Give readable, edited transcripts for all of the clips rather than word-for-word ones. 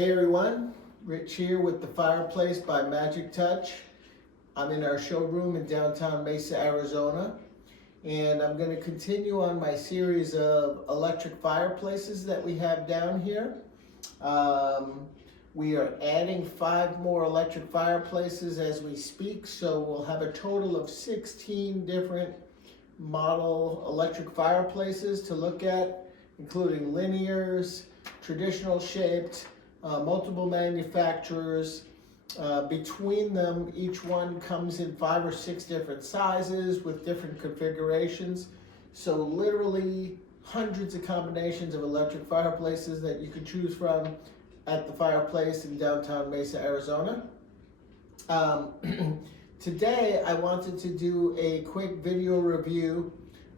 Hey everyone, Rich here with the Fireplace by Magic Touch. I'm in our showroom in downtown Mesa, Arizona, and I'm going to continue on my series of electric fireplaces that we have down here. We are adding 5 more electric fireplaces as we speak, so we'll have a total of 16 different model electric fireplaces to look at, including linears, traditional shaped, multiple manufacturers. Between them, each one comes in 5 or 6 different sizes with different configurations. So literally hundreds of combinations of electric fireplaces that you can choose from at the Fireplace in downtown Mesa, Arizona. Today I wanted to do a quick video review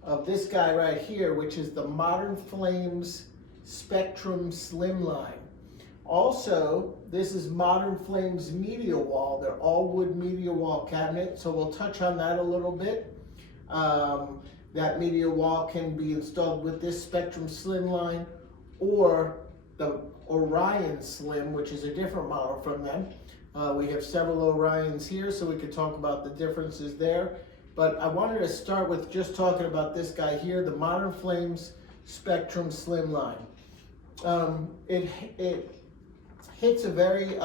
of this guy right here, which is the Modern Flames Spectrum Slimline. Also, this is Modern Flames Media Wall. They're AllWood Media Wall cabinet, so we'll touch on that a little bit. That media wall can be installed with this Spectrum Slimline or the Orion Slim, which is a different model from them. We have several Orions here, so we could talk about the differences there. But I wanted to start with just talking about this guy here, the Modern Flames Spectrum Slimline. It hits a very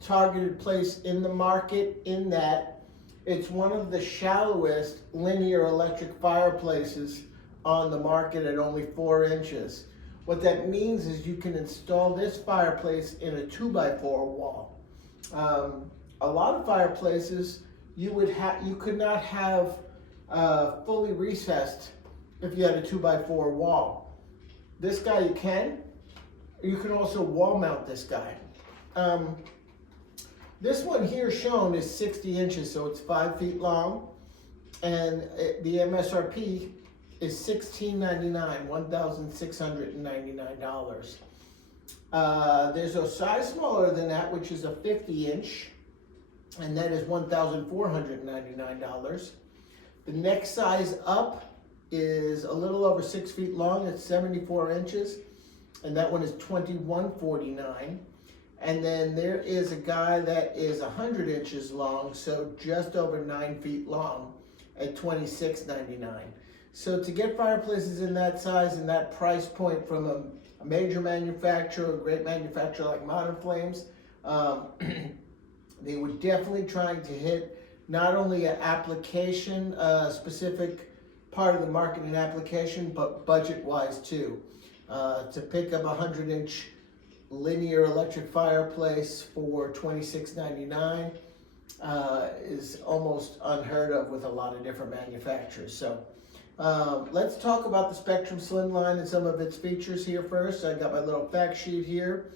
targeted place in the market in that it's one of the shallowest linear electric fireplaces on the market at only 4 inches. What that means is you can install this fireplace in a 2x4 wall. A lot of fireplaces you could not have fully recessed if you had a 2x4 wall. This guy you can. You can also wall mount this guy. This one here shown is 60 inches, so it's 5 feet long, and the MSRP is $1,699, $1,699. There's a size smaller than that, which is a 50 inch, and that is $1,499. The next size up is a little over 6 feet long, it's 74 inches, and that one is $2,149. And then there is a guy that is 100 inches long, so just over 9 feet long, at $2,699. So to get fireplaces in that size and that price point from a major manufacturer, a great manufacturer like Modern Flames, they were definitely trying to hit not only an application, specific part of the market and application, but budget-wise too. To pick up a 100-inch linear electric fireplace for $2,699 is almost unheard of with a lot of different manufacturers. So let's talk about the Spectrum Slimline and some of its features here first. I got my little fact sheet here.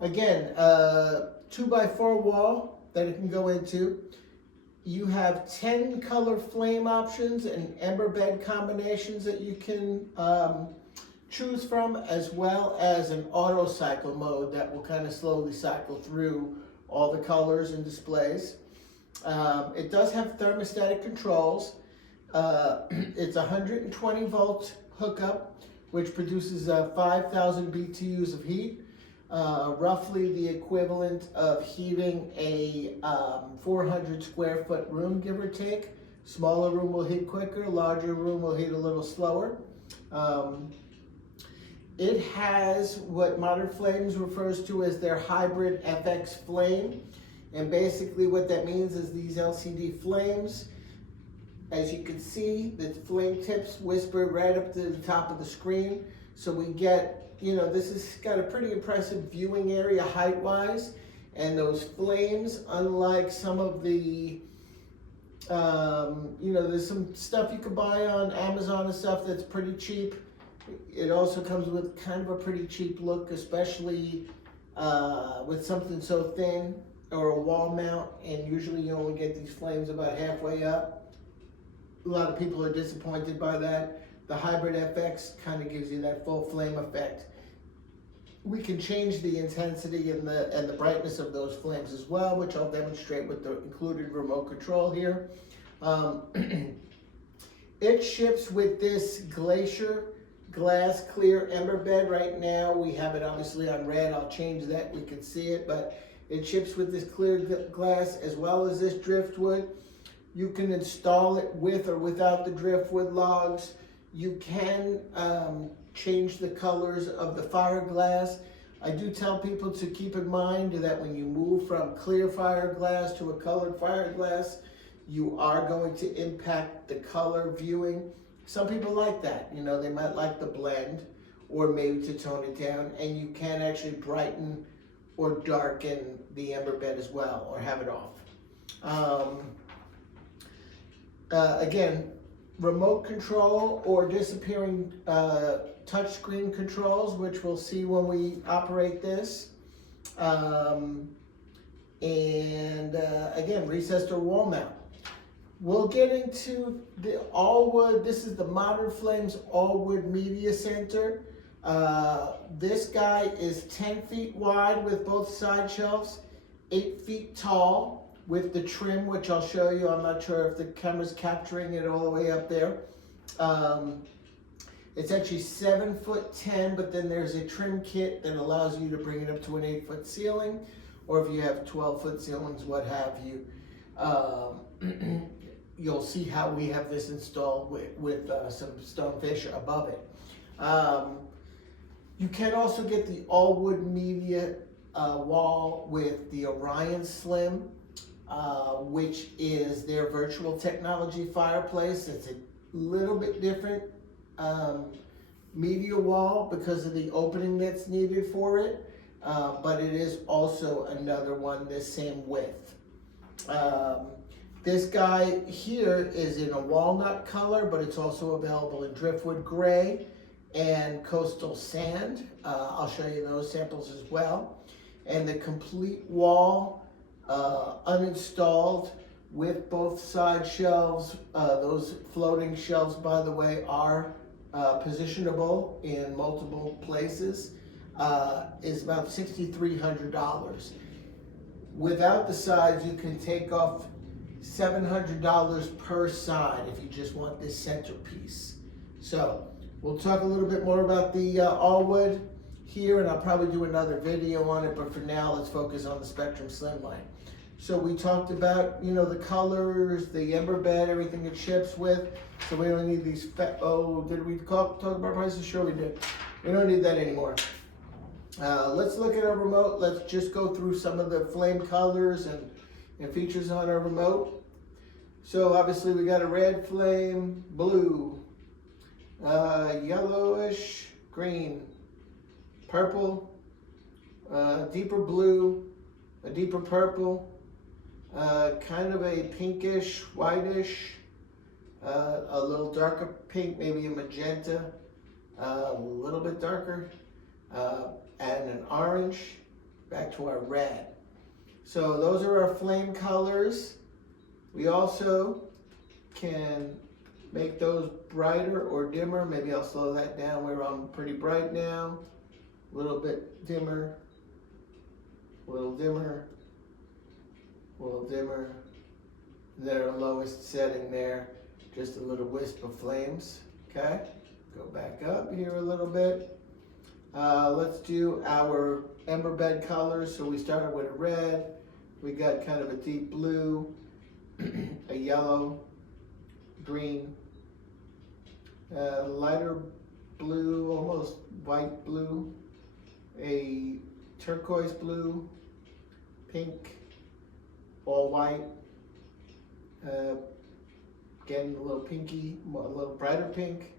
Again, 2x4 wall that it can go into. You have 10 color flame options and ember bed combinations that you can choose from, as well as an auto cycle mode that will kind of slowly cycle through all the colors and displays. It does have thermostatic controls. It's a 120 volt hookup, which produces 5,000 BTUs of heat. Roughly the equivalent of heating a 400 square foot room, give or take. Smaller room will heat quicker, larger room will heat a little slower. It has what Modern Flames refers to as their hybrid FX flame. And basically what that means is these LCD flames, as you can see, the flame tips whisper right up to the top of the screen. So we get, this has got a pretty impressive viewing area height-wise, and those flames, unlike some of the, there's some stuff you could buy on Amazon and stuff that's pretty cheap. It also comes with kind of a pretty cheap look, especially with something so thin or a wall mount, and usually you only get these flames about halfway up. A lot of people are disappointed by that. The Hybrid FX kind of gives you that full flame effect. We can change the intensity and the brightness of those flames as well, which I'll demonstrate with the included remote control here. It ships with this glacier glass clear ember bed. Right now we have it obviously on red. I'll change that, we can see it, but it ships with this clear glass as well as this driftwood. You can install it with or without the driftwood logs. You can change the colors of the fiberglass. I do tell people to keep in mind that when you move from clear fiberglass to a colored fiberglass, you are going to impact the color viewing. Some people like that, you know, they might like the blend or maybe to tone it down, and you can actually brighten or darken the ember bed as well, or have it off. Again, remote control or disappearing touchscreen controls, which we'll see when we operate this. Again, recessed or wall mount. We'll get into the AllWood. This is the Modern Flames AllWood Media Center. This guy is 10 feet wide with both side shelves, 8 feet tall with the trim, which I'll show you. I'm not sure if the camera's capturing it all the way up there. It's actually 7'10", but then there's a trim kit that allows you to bring it up to an 8-foot ceiling, or if you have 12-foot ceilings, what have you. You'll see how we have this installed with some stonefish above it. You can also get the AllWood Media Wall with the Orion Slim, which is their virtual technology fireplace. It's a little bit different media wall because of the opening that's needed for it, but it is also another one the same width. This guy here is in a walnut color, but it's also available in driftwood gray and coastal sand. I'll show you those samples as well. And the complete wall, uninstalled with both side shelves. Those floating shelves, by the way, are positionable in multiple places, is about $6,300. Without the sides, you can take off $700 per side if you just want this centerpiece. So we'll talk a little bit more about the AllWood here, and I'll probably do another video on it, but for now let's focus on the Spectrum Slimline. So we talked about, you know, the colors, the ember bed, everything it ships with. So we don't need these, did we talk about prices? Sure we did. We don't need that anymore. Let's look at our remote. Let's just go through some of the flame colors and features on our remote. So obviously we got a red flame, blue, yellowish, green, purple, deeper blue, a deeper purple, kind of a pinkish, whitish, a little darker pink, maybe a magenta, a little bit darker, and an orange, back to our red. So those are our flame colors. We also can make those brighter or dimmer. Maybe I'll slow that down. We're on pretty bright now. A little bit dimmer, a little dimmer, a little dimmer. Then our lowest setting there, just a little wisp of flames. Okay, go back up here a little bit. Let's do our ember bed colors. So we started with a red. We got kind of a deep blue, a yellow, green, lighter blue, almost white blue, a turquoise blue, pink, all white, getting a little pinky, a little brighter pink,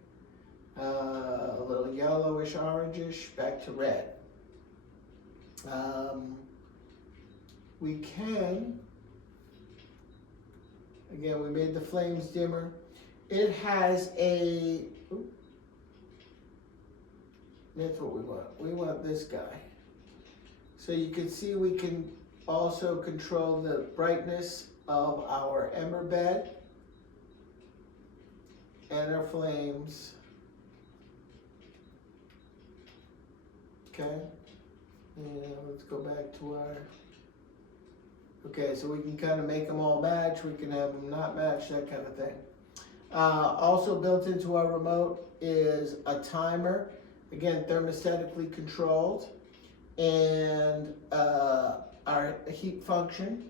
a little yellowish, orangish, back to red. We can, again, we made the flames dimmer. It has a, that's what we want. We want this guy. So you can see we can also control the brightness of our ember bed and our flames. Okay, and let's go back to our, okay, so we can kind of make them all match, we can have them not match, that kind of thing. Also built into our remote is a timer, again thermostatically controlled, and our heat function,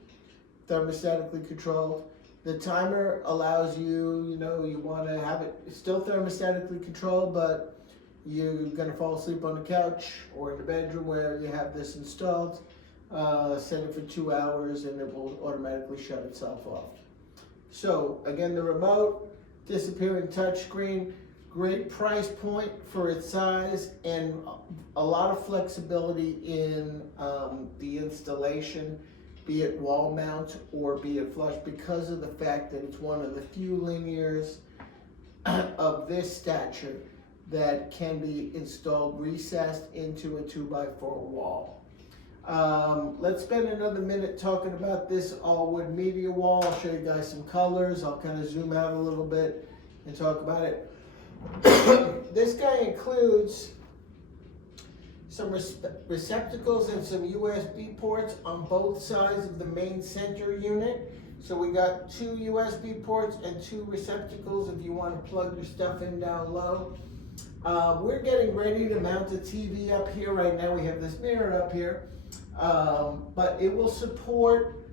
thermostatically controlled. The timer allows you, you want to have it still thermostatically controlled, but you're going to fall asleep on the couch or in the bedroom where you have this installed. Set it for 2 hours and it will automatically shut itself off. So again, the remote, disappearing touchscreen, great price point for its size, and a lot of flexibility in the installation, be it wall mount or be it flush, because of the fact that it's one of the few linears of this stature that can be installed recessed into a 2x4 wall. Let's spend another minute talking about this AllWood Media Wall. I'll show you guys some colors. I'll kind of zoom out a little bit and talk about it. This guy includes some receptacles and some USB ports on both sides of the main center unit. So we got 2 USB ports and 2 receptacles if you want to plug your stuff in down low. We're getting ready to mount a TV up here. Right now we have this mirror up here, but it will support,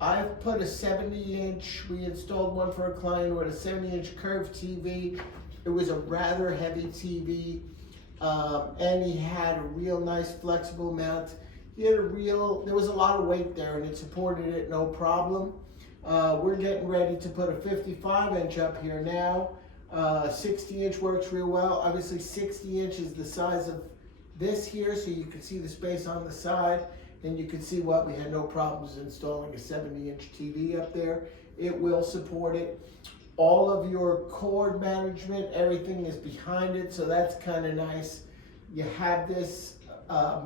I've put a 70-inch, we installed one for a client with a 70-inch curved TV. It was a rather heavy TV, and he had a real nice flexible mount. There was a lot of weight there and it supported it no problem. We're getting ready to put a 55-inch up here now. 60-inch works real well. Obviously 60-inch is the size of this here, so you can see the space on the side, and you can see what we had no problems installing a 70-inch TV up there. It will support it. All of your cord management, everything is behind it, so that's kind of nice. You have this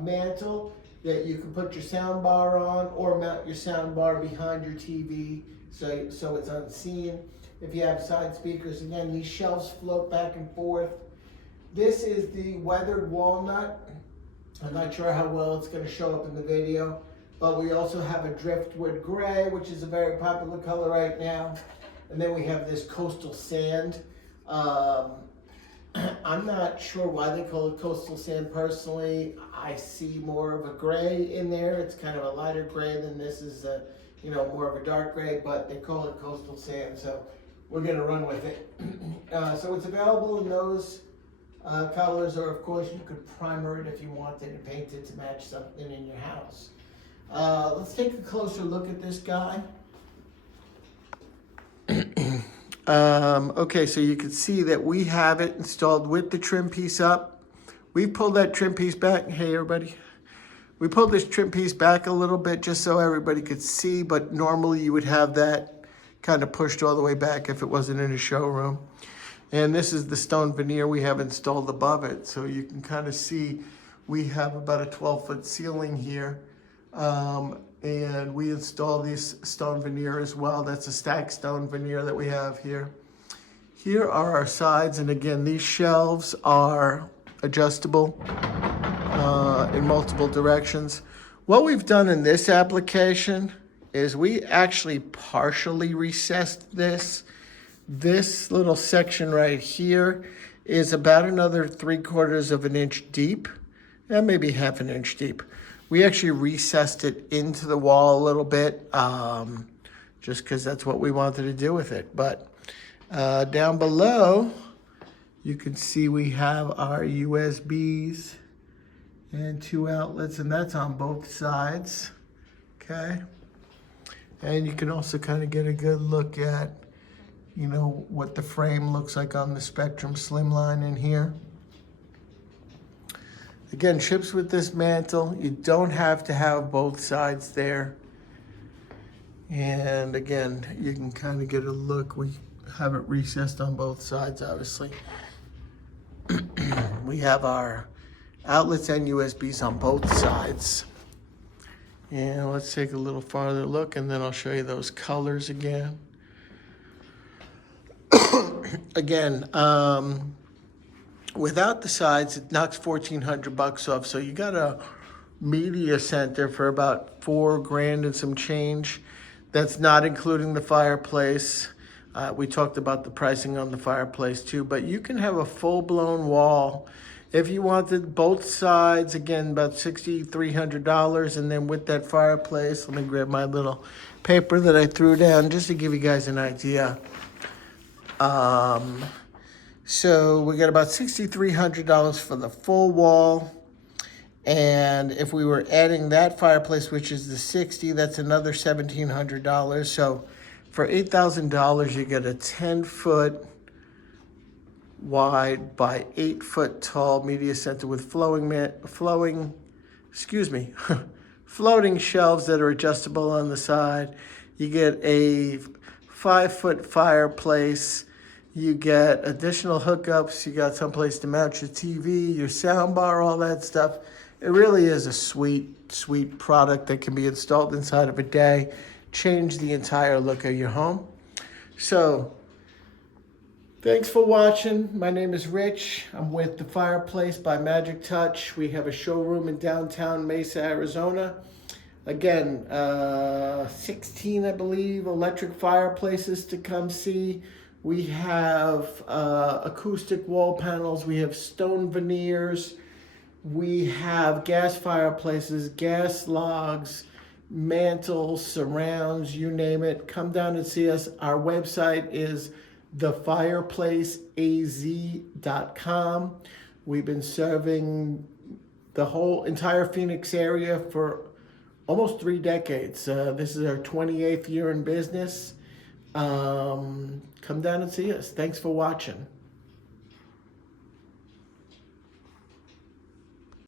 mantle that you can put your sound bar on or mount your sound bar behind your TV so it's unseen. If you have side speakers, again, these shelves float back and forth. This is the weathered walnut. I'm not sure how well it's going to show up in the video, but we also have a driftwood gray, which is a very popular color right now. And then we have this coastal sand. I'm not sure why they call it coastal sand personally. I see more of a gray in there. It's kind of a lighter gray than this is, more of a dark gray, but they call it coastal sand, so we're gonna run with it. So it's available in those colors, or of course you could primer it if you wanted and paint it to match something in your house. Let's take a closer look at this guy. Okay, so you can see that we have it installed with the trim piece up. We pulled that trim piece back. Hey everybody. We pulled this trim piece back a little bit just so everybody could see, but normally you would have that kind of pushed all the way back if it wasn't in a showroom. And this is the stone veneer we have installed above it. So you can kind of see we have about a 12-foot ceiling here. And we installed this stone veneer as well. That's a stacked stone veneer that we have here. Here are our sides, and again, these shelves are adjustable in multiple directions. What we've done in this application is we actually partially recessed this. This little section right here is about another 3/4 of an inch deep, and maybe 1/2 inch deep. We actually recessed it into the wall a little bit, just because that's what we wanted to do with it. But down below, you can see we have our USBs and 2 outlets, and that's on both sides, okay? And you can also kind of get a good look at, what the frame looks like on the Spectrum Slimline in here. Again, ships with this mantle. You don't have to have both sides there. And again, you can kind of get a look. We have it recessed on both sides, obviously. We have our outlets and USBs on both sides. And let's take a little farther look, and then I'll show you those colors again. Again, without the sides, it knocks $1,400 off. So you got a media center for about $4 grand and some change. That's not including the fireplace. We talked about the pricing on the fireplace too, but you can have a full-blown wall. If you wanted both sides, again, about $6,300, and then with that fireplace, let me grab my little paper that I threw down just to give you guys an idea. So we got about $6,300 for the full wall. And if we were adding that fireplace, which is the 60, that's another $1,700. So for $8,000, you get a 10-foot wide by 8-foot tall media center with floating shelves that are adjustable on the side. You get a 5-foot fireplace. You get additional hookups. You got someplace to mount your TV, your sound bar, all that stuff. It really is a sweet, sweet product that can be installed inside of a day, change the entire look of your home. So, thanks for watching. My name is Rich. I'm with the Fireplace by Magic Touch. We have a showroom in downtown Mesa, Arizona. Again, 16, I believe, electric fireplaces to come see. We have acoustic wall panels. We have stone veneers. We have gas fireplaces, gas logs, mantles, surrounds, you name it. Come down and see us. Our website is thefireplaceaz.com. We've been serving the whole entire Phoenix area for almost 3 decades. This is our 28th year in business. Come down and see us. Thanks for watching.